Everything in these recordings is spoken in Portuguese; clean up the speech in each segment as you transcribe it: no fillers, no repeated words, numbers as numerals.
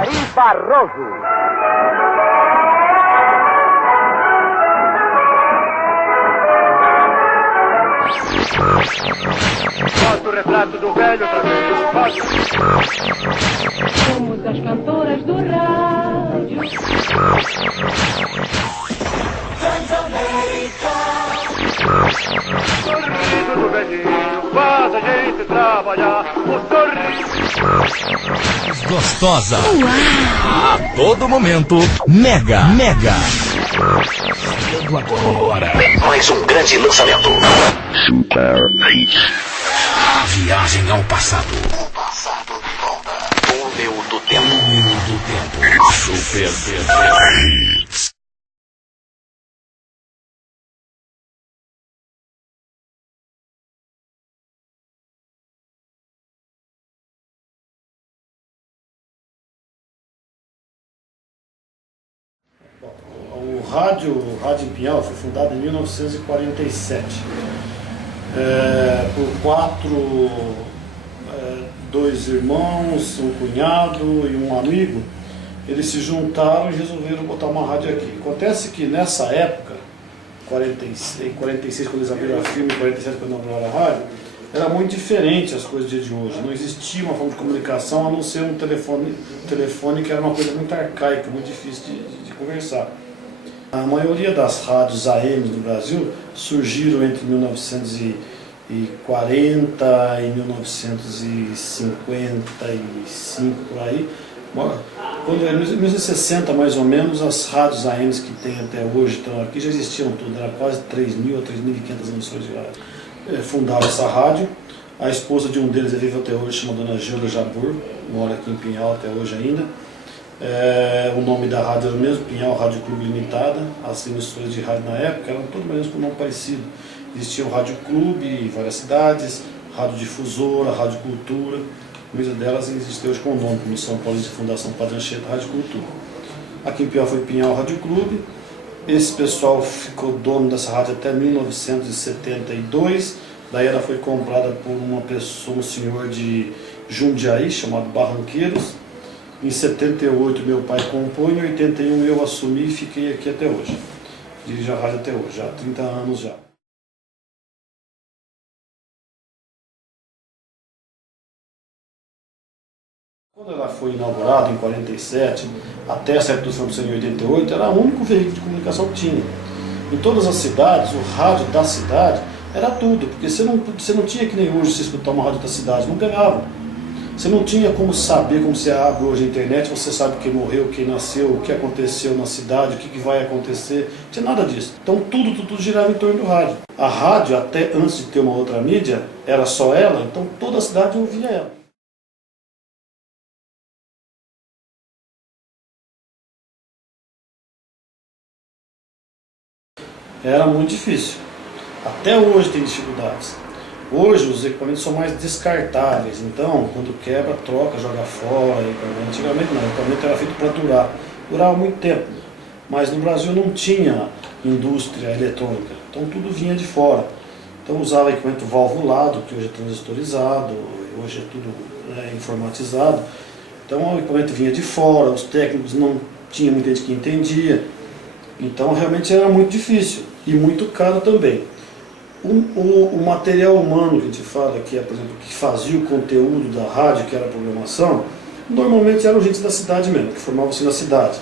Ari Barroso. Foto o retrato do velho trazendo foto. Somos as cantoras do rádio. Sorriso do velhinho faz a gente trabalhar. O sorriso Gostosa. Uau. A todo momento, Mega. Chegando agora. Mais um grande lançamento. Super Hits. A viagem ao passado. O passado de volta. Túnel do tempo. Super Hits. O rádio em Pinhal foi fundado em 1947 por dois irmãos, um cunhado e um amigo. Eles se juntaram e resolveram botar uma rádio aqui. Acontece que nessa época, em 46 quando eles abriram a firma, em 47 quando abriram a rádio, era muito diferente as coisas do dia de hoje. Não existia uma forma de comunicação a não ser um telefone que era uma coisa muito arcaica, muito difícil de conversar. A maioria das rádios AM no Brasil surgiram entre 1940 e 1955, por aí. Quando em 1960, mais ou menos, as rádios AMs que tem até hoje estão aqui já existiam tudo, era quase 3.000 a 3.500 emissoras de rádio. Fundaram essa rádio, a esposa de um deles vive até hoje, chama Dona Gilda Jabur, mora aqui em Pinhal até hoje ainda. O nome da rádio era o mesmo, Pinhal Rádio Clube Limitada. As emissoras de rádio na época eram todas mais com um nome parecido. Existia o Rádio Clube em várias cidades, Rádio Difusora, Rádio Cultura. Muitas delas existem hoje com o nome, como São Paulo de Fundação Padre Anchieta, Rádio Cultura. Aqui em Pinhal foi Pinhal Rádio Clube. Esse pessoal ficou dono dessa rádio até 1972. Daí ela foi comprada por uma pessoa, um senhor de Jundiaí, chamado Barranqueiros. Em 78 meu pai comprou, em 81 eu assumi e fiquei aqui até hoje. Dirijo a rádio até hoje, já há 30 anos já. Quando ela foi inaugurada em 47, até a certa introdução em 88, era o único veículo de comunicação que tinha. Em todas as cidades, o rádio da cidade era tudo, porque você não tinha que nem hoje você escutar uma rádio da cidade, não pegava. Você não tinha como saber, como você abre hoje a internet, você sabe quem morreu, quem nasceu, o que aconteceu na cidade, o que vai acontecer, não tinha nada disso. Então tudo girava em torno do rádio. A rádio, até antes de ter uma outra mídia, era só ela, então toda a cidade ouvia ela. Era muito difícil. Até hoje tem dificuldades. Hoje os equipamentos são mais descartáveis, então quando quebra, troca, joga fora. Antigamente não, o equipamento era feito para durar. Durava muito tempo, mas no Brasil não tinha indústria eletrônica, então tudo vinha de fora. Então usava equipamento valvulado, que hoje é transistorizado, hoje é tudo informatizado. Então o equipamento vinha de fora, os técnicos não tinha muita gente que entendia. Então realmente era muito difícil e muito caro também. O material humano que a gente fala, que é, por exemplo, que fazia o conteúdo da rádio, que era a programação, normalmente eram gente da cidade mesmo, que formavam-se na cidade.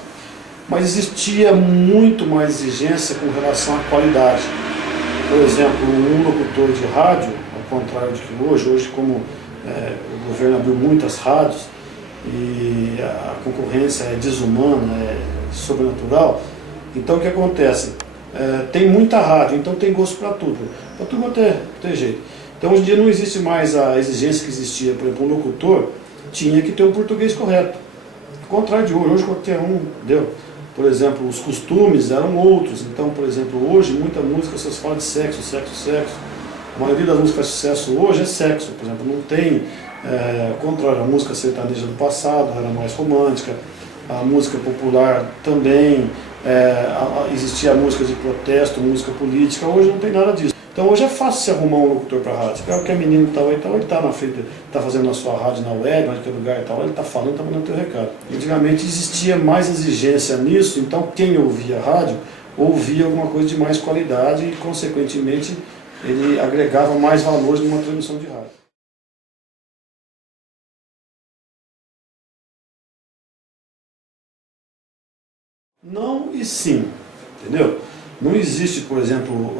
Mas existia muito mais exigência com relação à qualidade. Por exemplo, um locutor de rádio, ao contrário de que hoje como o governo abriu muitas rádios e a concorrência é desumana, é sobrenatural, então o que acontece? Tem muita rádio, então tem gosto para tudo tem jeito. Então hoje em dia não existe mais a exigência que existia. Por exemplo, um locutor tinha que ter um português correto. Ao contrário de hoje qualquer um deu. Por exemplo, os costumes eram outros. Então, por exemplo, hoje muita música vocês falam de sexo. A maioria das músicas de sucesso hoje é sexo. Por exemplo, não tem, ao contrário, a música sertaneja do passado era mais romântica. A música popular também, existia música de protesto, música política. Hoje não tem nada disso. Então hoje é fácil se arrumar um locutor para rádio. Qualquer menino que está aí, ele está na frente, está fazendo a sua rádio na web, onde que é lugar e tal, ele está falando, está mandando o teu recado. Antigamente existia mais exigência nisso, então quem ouvia rádio, ouvia alguma coisa de mais qualidade e, consequentemente, ele agregava mais valor numa transmissão de rádio. Não e sim, entendeu? Não existe, por exemplo,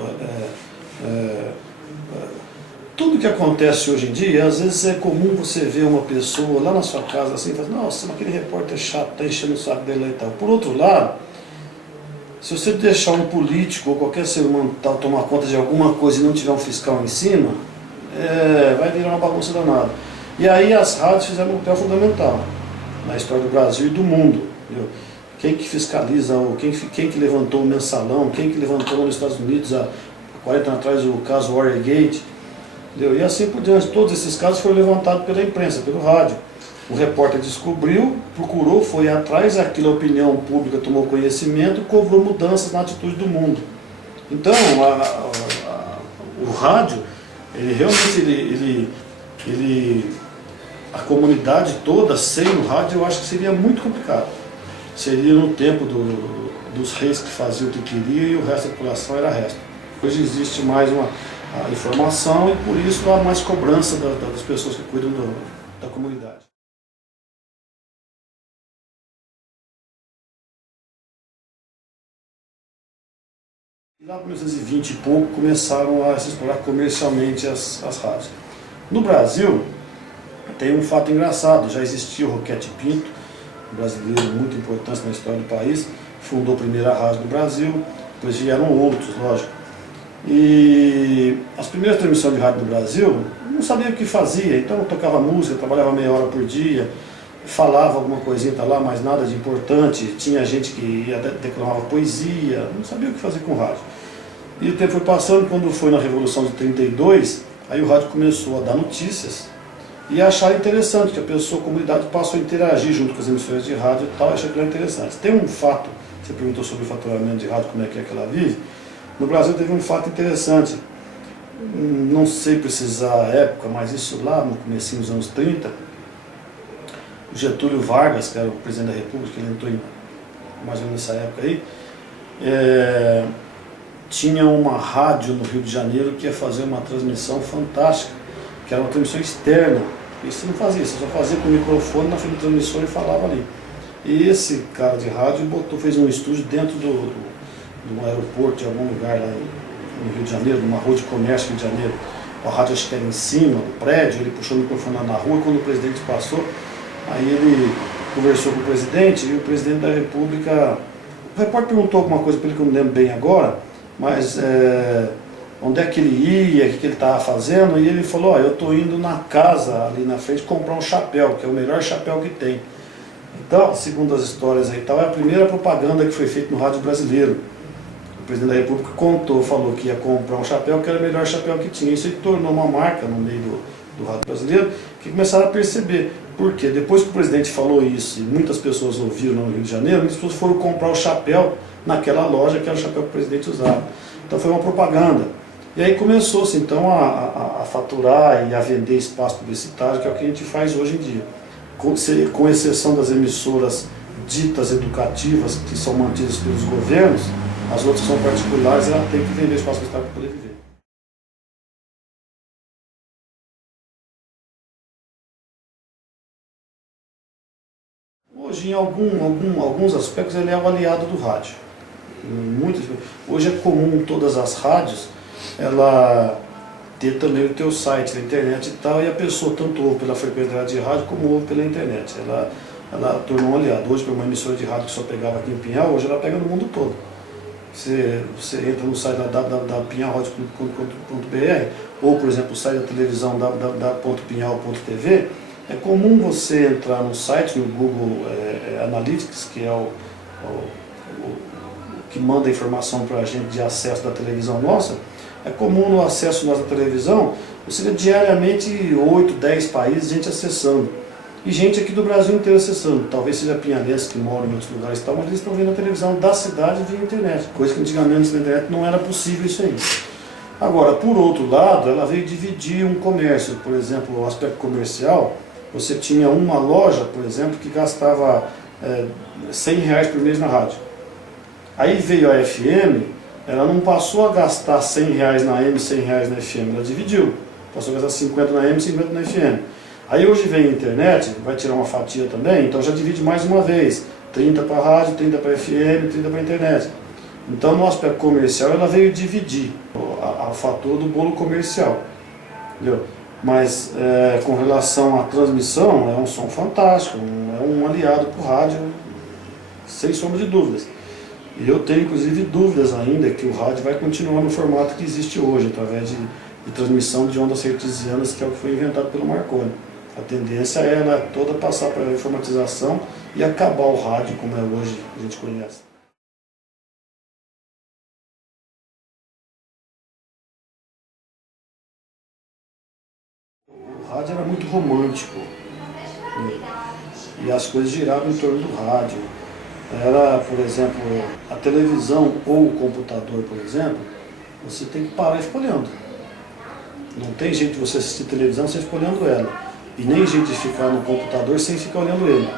tudo que acontece hoje em dia, às vezes é comum você ver uma pessoa lá na sua casa assim, fala, nossa, mas aquele repórter chato, está enchendo o saco dele lá e tal. Por outro lado, se você deixar um político ou qualquer ser humano tomar conta de alguma coisa e não tiver um fiscal em cima, vai virar uma bagunça danada. E aí as rádios fizeram um papel fundamental na história do Brasil e do mundo, entendeu? Quem que fiscaliza, quem que levantou o mensalão, quem que levantou nos Estados Unidos há 40 anos atrás o caso Watergate, entendeu? E assim por diante. Todos esses casos foram levantados pela imprensa, pelo rádio. O repórter descobriu, procurou, foi atrás, aquilo a opinião pública tomou conhecimento e cobrou mudanças na atitude do mundo. Então, o rádio, ele realmente, a comunidade toda sem o rádio, eu acho que seria muito complicado. Seria no tempo dos reis que faziam o que queriam e o resto da população era resto. Hoje existe mais a informação e por isso há mais cobrança das pessoas que cuidam da comunidade. E lá em 1920 e pouco começaram a se explorar comercialmente as rádios. No Brasil tem um fato engraçado, já existia o Roquete Pinto, um brasileiro muito importante na história do país, fundou a primeira rádio do Brasil, depois vieram outros, lógico. E as primeiras transmissões de rádio do Brasil, não sabia o que fazia, então eu tocava música, trabalhava meia hora por dia, falava alguma coisinha tá lá, mas nada de importante, tinha gente que declamava poesia, não sabia o que fazer com o rádio. E o tempo foi passando, quando foi na Revolução de 32, aí o rádio começou a dar notícias, e acharam interessante que a comunidade passou a interagir junto com as emissoras de rádio e tal, e achou que era interessante. Tem um fato, você perguntou sobre o faturamento de rádio, como é que ela vive. No Brasil teve um fato interessante, não sei precisar a época, mas isso lá no comecinho dos anos 30, o Getúlio Vargas, que era o presidente da República, ele entrou mais ou menos nessa época aí, tinha uma rádio no Rio de Janeiro que ia fazer uma transmissão fantástica, que era uma transmissão externa. Isso não fazia, você só fazia com o microfone na frente do transmissor e falava ali. E esse cara de rádio fez um estúdio dentro de um aeroporto, de algum lugar lá no Rio de Janeiro, numa rua de comércio no Rio de Janeiro. A rádio acho que era em cima do prédio, ele puxou o microfone lá na rua, quando o presidente passou, aí ele conversou com o presidente e o presidente da República, o repórter perguntou alguma coisa para ele que eu não lembro bem agora, mas onde é que ele ia, o que ele estava fazendo, e ele falou, eu estou indo na casa ali na frente comprar um chapéu, que é o melhor chapéu que tem. Então, segundo as histórias aí tal, é a primeira propaganda que foi feita no rádio brasileiro. O presidente da República falou que ia comprar um chapéu que era o melhor chapéu que tinha. Isso se tornou uma marca no meio do rádio brasileiro, que começaram a perceber. Por quê? Depois que o presidente falou isso, e muitas pessoas ouviram no Rio de Janeiro, muitas pessoas foram comprar o chapéu naquela loja que era o chapéu que o presidente usava. Então foi uma propaganda. E aí começou-se então a faturar e a vender espaço publicitário, que é o que a gente faz hoje em dia. Com exceção das emissoras ditas educativas, que são mantidas pelos governos, as outras são particulares, ela tem que vender espaço publicitário para poder viver. Hoje, em alguns aspectos, ele é o aliado do rádio. Hoje é comum todas as rádios ela ter também o teu site na internet e tal, e a pessoa tanto ouve pela frequência de rádio como ouve pela internet. Ela tornou um aliado. Hoje, para uma emissora de rádio que só pegava aqui em Pinhal, hoje ela pega no mundo todo. Você entra no site www.pinhalradio.com.br ou, por exemplo, o site da televisão www.pinhal.tv. É comum você entrar no site, no Google Analytics, que é o que manda informação para a gente de acesso da televisão nossa. É comum no acesso nosso da televisão, você vê diariamente 8, 10 países, gente acessando. E gente aqui do Brasil inteiro acessando. Talvez seja pinhalenses que moram em outros lugares e tal, mas eles estão vendo a televisão da cidade via internet. Coisa que antigamente na internet não era possível isso aí. Agora, por outro lado, ela veio dividir um comércio. Por exemplo, o aspecto comercial, você tinha uma loja, por exemplo, que gastava R$100 por mês na rádio. Aí veio a FM, ela não passou a gastar R$100 na AM, R$100 na FM, ela dividiu. Passou a gastar 50 na AM, 50 na FM. Aí hoje vem a internet, vai tirar uma fatia também, então já divide mais uma vez. 30 para a rádio, 30 para a FM, 30 para a internet. Então no aspecto comercial ela veio dividir o fator do bolo comercial. Entendeu? Mas com relação à transmissão, é um som fantástico, é um aliado para o rádio, sem sombra de dúvidas. E eu tenho inclusive dúvidas ainda que o rádio vai continuar no formato que existe hoje, através de transmissão de ondas hertzianas, que é o que foi inventado pelo Marconi. A tendência é ela toda passar para a informatização e acabar o rádio como é hoje, a gente conhece. O rádio era muito romântico, né? E as coisas giravam em torno do rádio. Era, por exemplo, a televisão ou o computador, por exemplo, você tem que parar e ficar olhando. Não tem jeito de você assistir televisão sem ficar olhando ela. E nem jeito de ficar no computador sem ficar olhando ele.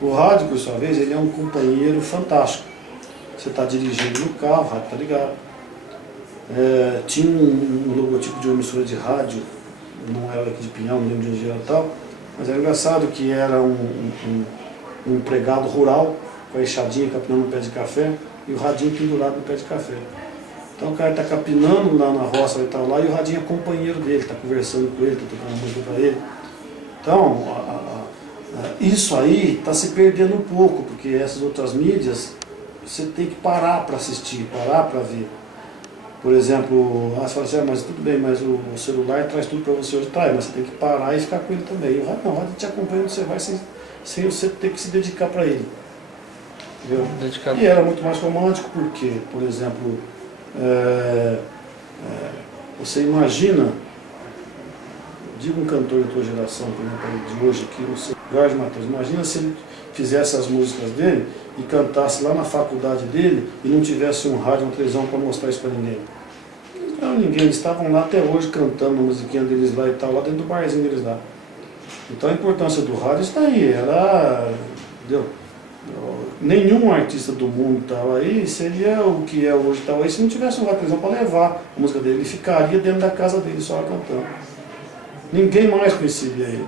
O rádio, por sua vez, ele é um companheiro fantástico. Você está dirigindo no carro, o rádio está ligado. Tinha um logotipo de uma emissora de rádio, não era aqui de Pinhal, não lembro de onde era tal, mas era engraçado que era um empregado rural, com a enxadinha capinando no pé de café, e o radinho pendurado no pé de café. Então o cara está capinando lá na roça, ele está lá, e o radinho é companheiro dele, está conversando com ele, está tocando música para ele. Então, isso aí está se perdendo um pouco, porque essas outras mídias, você tem que parar para assistir, parar para ver. Por exemplo, você fala assim, mas tudo bem, mas o celular traz tudo para você hoje, traz, mas você tem que parar e ficar com ele também. E o rádio não, o rádio te acompanha onde você vai sem você ter que se dedicar para ele. Entendeu? E era muito mais romântico, porque, por exemplo, você imagina, diga um cantor da tua geração, por exemplo, de hoje aqui, não sei, Jorge Mateus, imagina se ele fizesse as músicas dele e cantasse lá na faculdade dele e não tivesse um rádio, uma televisão para mostrar isso para ninguém. Não, ninguém, eles estavam lá até hoje cantando a musiquinha deles lá e tal, lá dentro do barzinho deles lá. Então a importância do rádio está aí, entendeu? Nenhum artista do mundo estava aí, seria o que é hoje estava aí, se não tivesse um rádio, televisão para levar a música dele, ele ficaria dentro da casa dele só cantando. Ninguém mais conheceria ele.